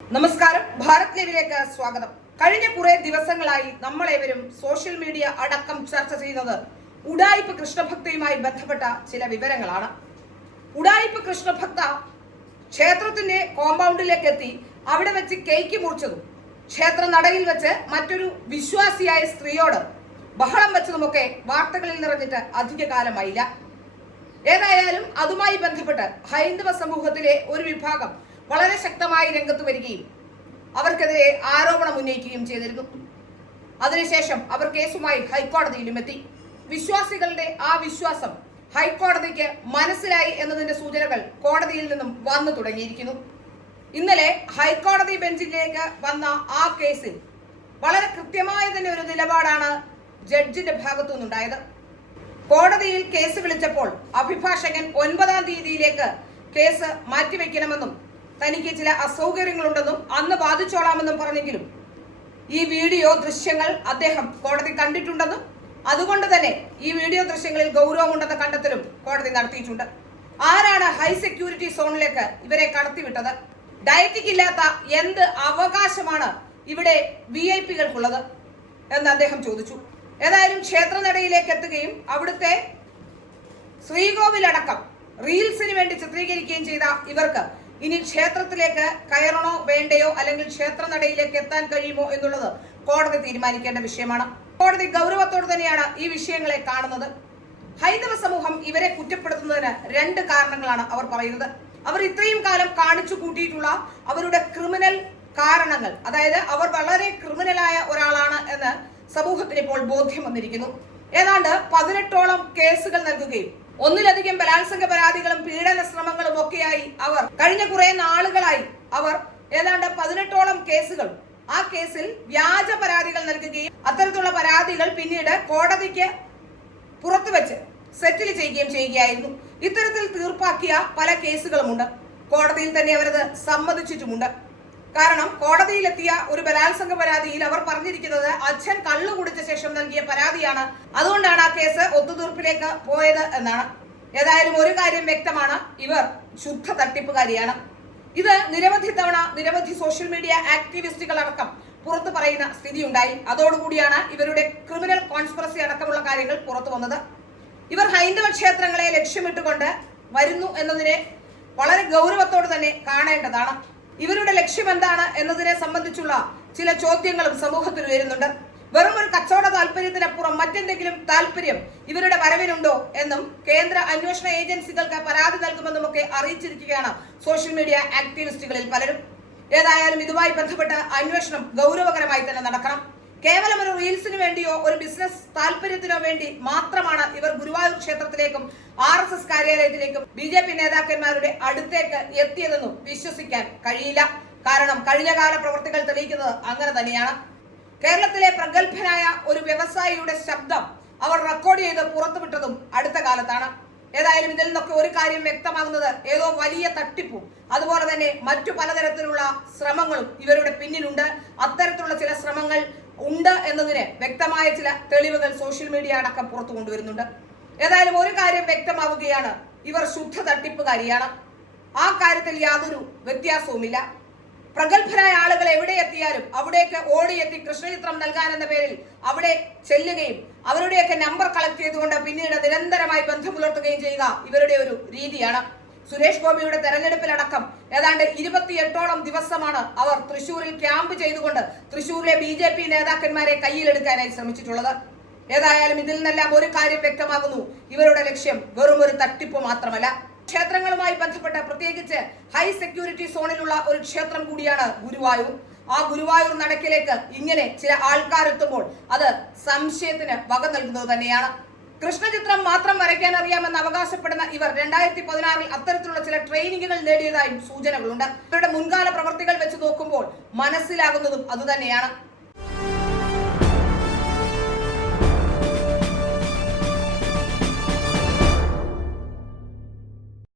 നമസ്കാരം, ഭാരത് ലൈവിലേക്ക് സ്വാഗതം. കഴിഞ്ഞ കുറെ ദിവസങ്ങളായി നമ്മളേവരും സോഷ്യൽ മീഡിയ അടക്കം ചർച്ച ചെയ്യുന്നത് ഉഡായിപ്പ് കൃഷ്ണഭക്തയുമായി ബന്ധപ്പെട്ട ചില വിവരങ്ങളാണ്. ഉഡായിപ്പ് കൃഷ്ണഭക്ത ക്ഷേത്രത്തിന്റെ കോമ്പൗണ്ടിലേക്ക് എത്തി അവിടെ വെച്ച് കേക്ക് മുറിച്ചതും ക്ഷേത്ര നടയിൽ വെച്ച് മറ്റൊരു വിശ്വാസിയായ സ്ത്രീയോട് ബഹളം വെച്ചതുമൊക്കെ വാർത്തകളിൽ നിറഞ്ഞിട്ട് അധികകാലമായില്ല. ഏതായാലും അതുമായി ബന്ധപ്പെട്ട് ഹൈന്ദവ സമൂഹത്തിലെ ഒരു വിഭാഗം വളരെ ശക്തമായി രംഗത്ത് വരികയും അവർക്കെതിരെ ആരോപണം ഉന്നയിക്കുകയും ചെയ്തിരുന്നു. അതിനുശേഷം അവർ കേസുമായി ഹൈക്കോടതിയിലും എത്തി. വിശ്വാസികളുടെ ആ വിശ്വാസം ഹൈക്കോടതിക്ക് മനസ്സിലായി എന്നതിന്റെ സൂചനകൾ കോടതിയിൽ നിന്നും വന്നു തുടങ്ങിയിരിക്കുന്നു. ഇന്നലെ ഹൈക്കോടതി ബെഞ്ചിലേക്ക് വന്ന ആ കേസിൽ വളരെ കൃത്യമായ തന്നെ ഒരു നിലപാടാണ് ജഡ്ജിന്റെ ഭാഗത്തു നിന്നുണ്ടായത്. കോടതിയിൽ കേസ് വിളിച്ചപ്പോൾ അഭിഭാഷകൻ 9-ാം തീയതിയിലേക്ക് കേസ് മാറ്റിവെക്കണമെന്നും തനിക്ക് ചില അസൗകര്യങ്ങളുണ്ടെന്നും അന്ന് ബാധിച്ചോളാമെന്നും പറഞ്ഞെങ്കിലും ഈ വീഡിയോ ദൃശ്യങ്ങൾ അദ്ദേഹം കോടതി കണ്ടിട്ടുണ്ടെന്നും അതുകൊണ്ട് തന്നെ ഈ വീഡിയോ ദൃശ്യങ്ങളിൽ ഗൗരവമുണ്ടെന്ന കണ്ടെത്തലും കോടതി നടത്തിയിട്ടുണ്ട്. ആരാണ് ഹൈ സെക്യൂരിറ്റി സോണിലേക്ക് ഇവരെ കടത്തിവിട്ടത്? ഡയറ്റിക് ഇല്ലാത്ത എന്ത് അവകാശമാണ് ഇവിടെ VIP കൾക്കുള്ളത് എന്ന് അദ്ദേഹം ചോദിച്ചു. ഏതായാലും ക്ഷേത്രനടയിലേക്ക് എത്തുകയും അവിടുത്തെ ശ്രീകോവിലടക്കം റീൽസിന് വേണ്ടി ചിത്രീകരിക്കുകയും ചെയ്ത ഇവർക്ക് ഇനി ക്ഷേത്രത്തിലേക്ക് കയറണോ വേണ്ടയോ, അല്ലെങ്കിൽ ക്ഷേത്രനടയിലേക്ക് എത്താൻ കഴിയുമോ എന്നുള്ളത് കോടതി തീരുമാനിക്കേണ്ട വിഷയമാണ്. കോടതി ഗൗരവത്തോടെ തന്നെയാണ് ഈ വിഷയങ്ങളെ കാണുന്നത്. ഹൈന്ദവ സമൂഹം ഇവരെ കുറ്റപ്പെടുത്തുന്നതിന് 2 കാരണങ്ങളാണ് അവർ പറയുന്നത്. അവർ ഇത്രയും കാലം കാണിച്ചു കൂട്ടിയിട്ടുള്ള അവരുടെ ക്രിമിനൽ കാരണങ്ങൾ, അതായത് അവർ വളരെ ക്രിമിനലായ ഒരാളാണ് എന്ന് സമൂഹത്തിന് ഇപ്പോൾ ബോധ്യം വന്നിരിക്കുന്നു. ഏതാണ്ട് 18ഓളം കേസുകൾ നൽകുകയും ഒന്നിലധികം ബലാത്സംഗ പരാതികളും പീഡന ശ്രമങ്ങളും ഒക്കെയായി അവർ കഴിഞ്ഞ കുറെ നാളുകളായി അവർ ഏതാണ്ട് 18ഓളം കേസുകൾ, ആ കേസിൽ വ്യാജ പരാതികൾ നൽകുകയും അത്തരത്തിലുള്ള പരാതികൾ പിന്നീട് കോടതിക്ക് പുറത്തുവെച്ച് സെറ്റിൽ ചെയ്യുകയും ചെയ്യുകയായിരുന്നു. ഇത്തരത്തിൽ തീർപ്പാക്കിയ പല കേസുകളുമുണ്ട്. കോടതിയിൽ തന്നെ അവരത് സമ്മതിച്ചിട്ടുമുണ്ട്. കാരണം കോടതിയിലെത്തിയ ഒരു ബലാത്സംഗ പരാതിയിൽ അവർ പറഞ്ഞിരിക്കുന്നത് അച്ഛൻ കള്ളു കുടിച്ച ശേഷം നൽകിയ പരാതിയാണ്, അതുകൊണ്ടാണ് ആ കേസ് ഒത്തുതീർപ്പിലേക്ക് പോയത് എന്നാണ്. ഏതായാലും ഒരു കാര്യം വ്യക്തമാണ്, ഇവർ ശുദ്ധ തട്ടിപ്പുകാരിയാണ്. ഇത് നിരവധി തവണ നിരവധി സോഷ്യൽ മീഡിയ ആക്ടിവിസ്റ്റുകൾ അടക്കം പുറത്തു പറയുന്ന സ്ഥിതി ഉണ്ടായി. അതോടുകൂടിയാണ് ഇവരുടെ ക്രിമിനൽ കോൺസ്പിറസി അടക്കമുള്ള കാര്യങ്ങൾ പുറത്തു വന്നത്. ഇവർ ഹൈന്ദവ ക്ഷേത്രങ്ങളെ ലക്ഷ്യമിട്ടുകൊണ്ട് വരുന്നു എന്നതിനെ വളരെ ഗൗരവത്തോടെ തന്നെ കാണേണ്ടതാണ്. ഇവരുടെ ലക്ഷ്യം എന്താണ് എന്നതിനെ സംബന്ധിച്ചുള്ള ചില ചോദ്യങ്ങളും സമൂഹത്തിൽ ഉയരുന്നുണ്ട്. വെറും ഒരു കച്ചവട താല്പര്യത്തിനപ്പുറം മറ്റെന്തെങ്കിലും താല്പര്യം ഇവരുടെ വരവിനുണ്ടോ എന്നും കേന്ദ്ര അന്വേഷണ ഏജൻസികൾക്ക് പരാതി നൽകുമെന്നുമൊക്കെ അറിയിച്ചിരിക്കുകയാണ് സോഷ്യൽ മീഡിയ ആക്ടിവിസ്റ്റുകളിൽ പലരും. ഏതായാലും ഇതുമായി ബന്ധപ്പെട്ട അന്വേഷണം ഗൗരവകരമായി തന്നെ നടക്കണം. കേവലം ഒരു റീൽസിന് വേണ്ടിയോ ഒരു ബിസിനസ് താല്പര്യത്തിനോ വേണ്ടി മാത്രമാണ് ഇവർ ഗുരുവായൂർ ക്ഷേത്രത്തിലേക്കും RSS കാര്യാലയത്തിലേക്കും BJP നേതാക്കന്മാരുടെ അടുത്തേക്ക് എത്തിയതെന്നും വിശ്വസിക്കാൻ കഴിയില്ല. കാരണം കഴിഞ്ഞകാല പ്രവൃത്തികൾ തെളിയിക്കുന്നത് അങ്ങനെ തന്നെയാണ്. കേരളത്തിലെ പ്രഗത്ഭനായ ഒരു വ്യവസായിയുടെ ശബ്ദം അവർ റെക്കോർഡ് ചെയ്ത് പുറത്തുവിട്ടതും അടുത്ത കാലത്താണ്. ഏതായാലും ഇതിൽ നിന്നൊക്കെ ഒരു കാര്യം വ്യക്തമാകുന്നത്, ഏതോ വലിയ തട്ടിപ്പും അതുപോലെ തന്നെ മറ്റു പലതരത്തിലുള്ള ശ്രമങ്ങളും ഇവരുടെ പിന്നിലുണ്ട്. അത്തരത്തിലുള്ള ചില ശ്രമങ്ങൾ ഉണ്ട് എന്നതിന് വ്യക്തമായ ചില തെളിവുകൾ സോഷ്യൽ മീഡിയ അടക്കം പുറത്തു കൊണ്ടുവരുന്നുണ്ട്. ഏതായാലും ഒരു കാര്യം വ്യക്തമാവുകയാണ്, ഇവർ ശുദ്ധ തട്ടിപ്പുകാരിയാണ്. ആ കാര്യത്തിൽ യാതൊരു വ്യത്യാസവുമില്ല. പ്രഗത്ഭരായ ആളുകൾ എവിടെ എത്തിയാലും അവിടേക്ക് ഓടിയെത്തി കൃഷ്ണചിത്രം നൽകാൻ എന്ന പേരിൽ അവിടെ ചെല്ലുകയും അവരുടെയൊക്കെ നമ്പർ കളക്ട് ചെയ്തുകൊണ്ട് പിന്നീട് നിരന്തരമായി ബന്ധം പുലർത്തുകയും ചെയ്യുക ഇവരുടെ ഒരു രീതിയാണ്. സുരേഷ് ഗോപിയുടെ തെരഞ്ഞെടുപ്പിലടക്കം ഏതാണ്ട് 28ഓളം ദിവസമാണ് അവർ തൃശ്ശൂരിൽ ക്യാമ്പ് ചെയ്തുകൊണ്ട് തൃശ്ശൂരിലെ BJP നേതാക്കന്മാരെ കയ്യിലെടുക്കാനായി ശ്രമിച്ചിട്ടുള്ളത്. ഏതായാലും ഇതിൽ നിന്നെല്ലാം ഒരു കാര്യം വ്യക്തമാകുന്നു, ഇവരുടെ ലക്ഷ്യം വെറും ഒരു തട്ടിപ്പ് മാത്രമല്ല. ക്ഷേത്രങ്ങളുമായി ബന്ധപ്പെട്ട് പ്രത്യേകിച്ച് ഹൈ സെക്യൂരിറ്റി സോണിലുള്ള ഒരു ക്ഷേത്രം കൂടിയാണ് ഗുരുവായൂർ. ആ ഗുരുവായൂർ നടക്കിലേക്ക് ഇങ്ങനെ ചില ആൾക്കാരെത്തുമ്പോൾ അത് സംശയത്തിന് വക നൽകുന്നത് തന്നെയാണ്. കൃഷ്ണചിത്രം മാത്രം വരയ്ക്കാൻ അറിയാമെന്ന് അവകാശപ്പെടുന്ന ഇവർ 2016-ൽ അത്തരത്തിലുള്ള ചില ട്രെയിനിങ്ങുകൾ നേടിയതായും സൂചനകളുണ്ട്. ഇവരുടെ മുൻകാല പ്രവർത്തികൾ വെച്ച് നോക്കുമ്പോൾ മനസ്സിലാകുന്നതും അതുതന്നെയാണ്.